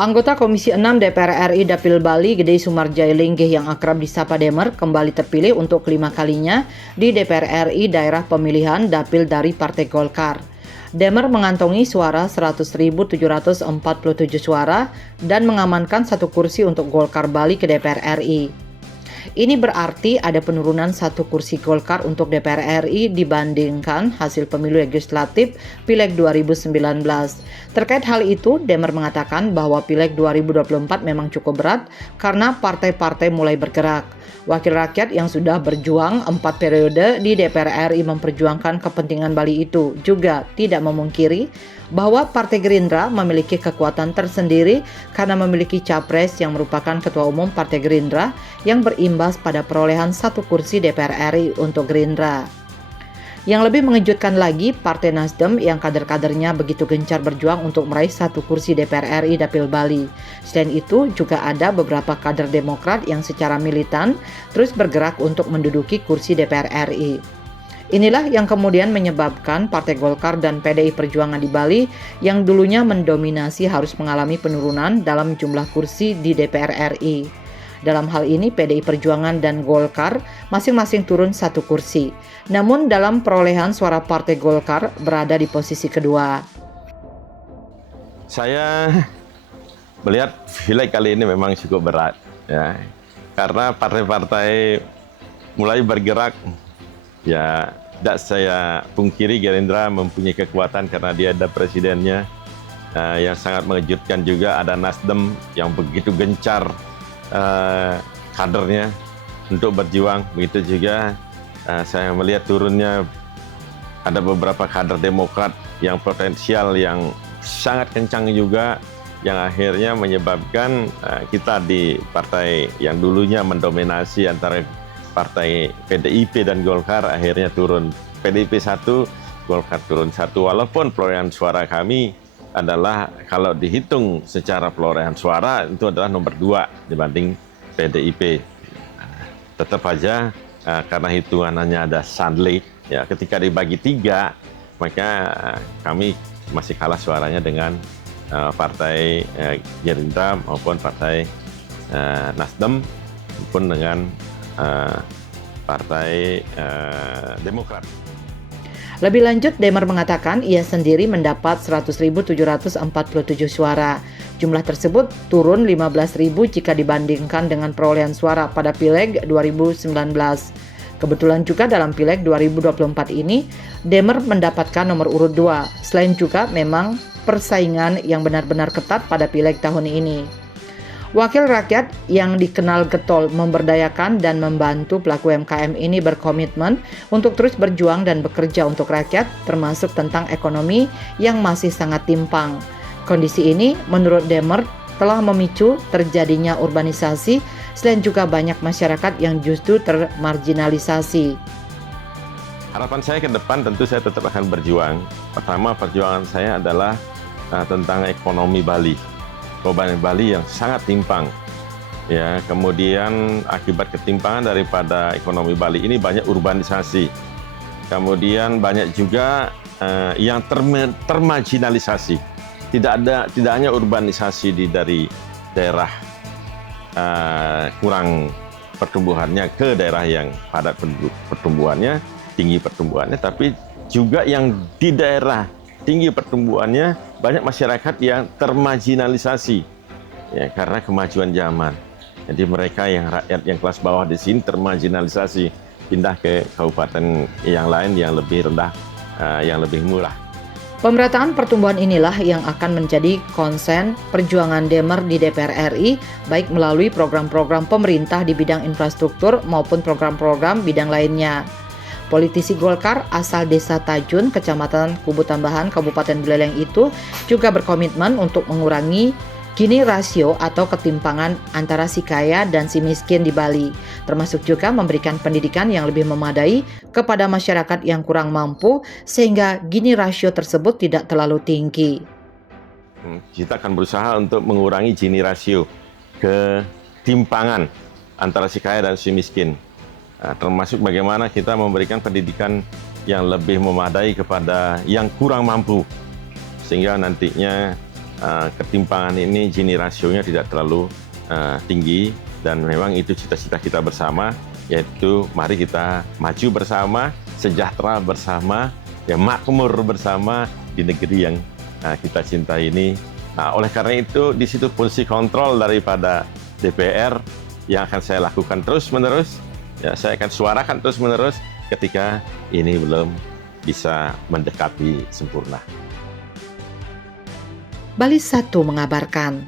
Anggota Komisi 6 DPR RI Dapil Bali Gede Sumarjaya Linggih yang akrab disapa Demer kembali terpilih untuk kelima kalinya di DPR RI daerah pemilihan Dapil dari Partai Golkar. Demer mengantongi suara 100.747 suara dan mengamankan satu kursi untuk Golkar Bali ke DPR RI. Ini berarti ada penurunan satu kursi Golkar untuk DPR RI dibandingkan hasil pemilu legislatif Pileg 2019. Terkait hal itu, Demer mengatakan bahwa Pileg 2024 memang cukup berat karena partai-partai mulai bergerak. Wakil rakyat yang sudah berjuang 4 periode di DPR RI memperjuangkan kepentingan Bali itu juga tidak memungkiri bahwa Partai Gerindra memiliki kekuatan tersendiri karena memiliki capres yang merupakan Ketua Umum Partai Gerindra yang berimbas pada perolehan satu kursi DPR RI untuk Gerindra. Yang lebih mengejutkan lagi, Partai Nasdem yang kader-kadernya begitu gencar berjuang untuk meraih satu kursi DPR RI Dapil Bali. Selain itu, juga ada beberapa kader Demokrat yang secara militan terus bergerak untuk menduduki kursi DPR RI. Inilah yang kemudian menyebabkan Partai Golkar dan PDI Perjuangan di Bali yang dulunya mendominasi harus mengalami penurunan dalam jumlah kursi di DPR RI. Dalam hal ini PDI Perjuangan dan Golkar masing-masing turun satu kursi. Namun dalam perolehan suara Partai Golkar berada di posisi kedua. Saya melihat Pileg kali ini memang cukup berat, ya, karena partai-partai mulai bergerak. Ya, tidak saya pungkiri Gerindra mempunyai kekuatan karena dia ada presidennya yang sangat mengejutkan juga. Ada Nasdem yang begitu gencar kadernya untuk berjuang. Begitu juga saya melihat turunnya ada beberapa kader Demokrat yang potensial yang sangat kencang juga, yang akhirnya menyebabkan kita di partai yang dulunya mendominasi antara partai PDIP dan Golkar akhirnya turun. PDIP 1, Golkar turun 1. Walaupun perolehan suara kami adalah kalau dihitung secara perolehan suara itu adalah nomor 2 dibanding PDIP. Tetap aja karena hitungannya ada sandwich, ya, ketika dibagi 3 maka kami masih kalah suaranya dengan partai Gerindra maupun partai Nasdem maupun dengan partai Demokrat. Lebih lanjut, Demer mengatakan ia sendiri mendapat 100.747 suara. Jumlah tersebut turun 15.000 jika dibandingkan dengan perolehan suara pada Pileg 2019. Kebetulan juga dalam Pileg 2024 ini, Demer mendapatkan nomor urut 2. Selain juga memang persaingan yang benar-benar ketat pada Pileg tahun ini. Wakil rakyat yang dikenal getol, memberdayakan dan membantu pelaku UMKM ini berkomitmen untuk terus berjuang dan bekerja untuk rakyat, termasuk tentang ekonomi yang masih sangat timpang. Kondisi ini menurut Demer telah memicu terjadinya urbanisasi, selain juga banyak masyarakat yang justru termarginalisasi. Harapan saya ke depan tentu saya tetap akan berjuang. Pertama, perjuangan saya adalah tentang ekonomi Bali. Ekonomi Bali yang sangat timpang, ya. Kemudian akibat ketimpangan daripada ekonomi Bali ini banyak urbanisasi, kemudian banyak juga yang termarginalisasi. Tidak hanya urbanisasi dari daerah kurang pertumbuhannya ke daerah yang padat pertumbuhannya, tinggi pertumbuhannya, tapi juga yang di daerah tinggi pertumbuhannya banyak masyarakat yang termarginalisasi, ya, karena kemajuan zaman. Jadi mereka yang rakyat yang kelas bawah di sini termarginalisasi, pindah ke kabupaten yang lain yang lebih rendah, yang lebih murah. Pemerataan pertumbuhan inilah yang akan menjadi konsen perjuangan Demer di DPR RI, baik melalui program-program pemerintah di bidang infrastruktur maupun program-program bidang lainnya. Politisi Golkar asal Desa Tajun, Kecamatan Kubu Tambahan, Kabupaten Buleleng itu juga berkomitmen untuk mengurangi Gini rasio atau ketimpangan antara si kaya dan si miskin di Bali, termasuk juga memberikan pendidikan yang lebih memadai kepada masyarakat yang kurang mampu sehingga Gini rasio tersebut tidak terlalu tinggi. Kita akan berusaha untuk mengurangi Gini rasio, ketimpangan antara si kaya dan si miskin. Termasuk bagaimana kita memberikan pendidikan yang lebih memadai kepada yang kurang mampu, sehingga nantinya ketimpangan ini Gini rasionya tidak terlalu tinggi, dan memang itu cita-cita kita bersama, yaitu mari kita maju bersama, sejahtera bersama, ya makmur bersama di negeri yang kita cintai ini. Nah, oleh karena itu di situ fungsi kontrol daripada DPR yang akan saya lakukan terus-menerus, ya saya akan suarakan terus-menerus ketika ini belum bisa mendekati sempurna. Bali 1 mengabarkan,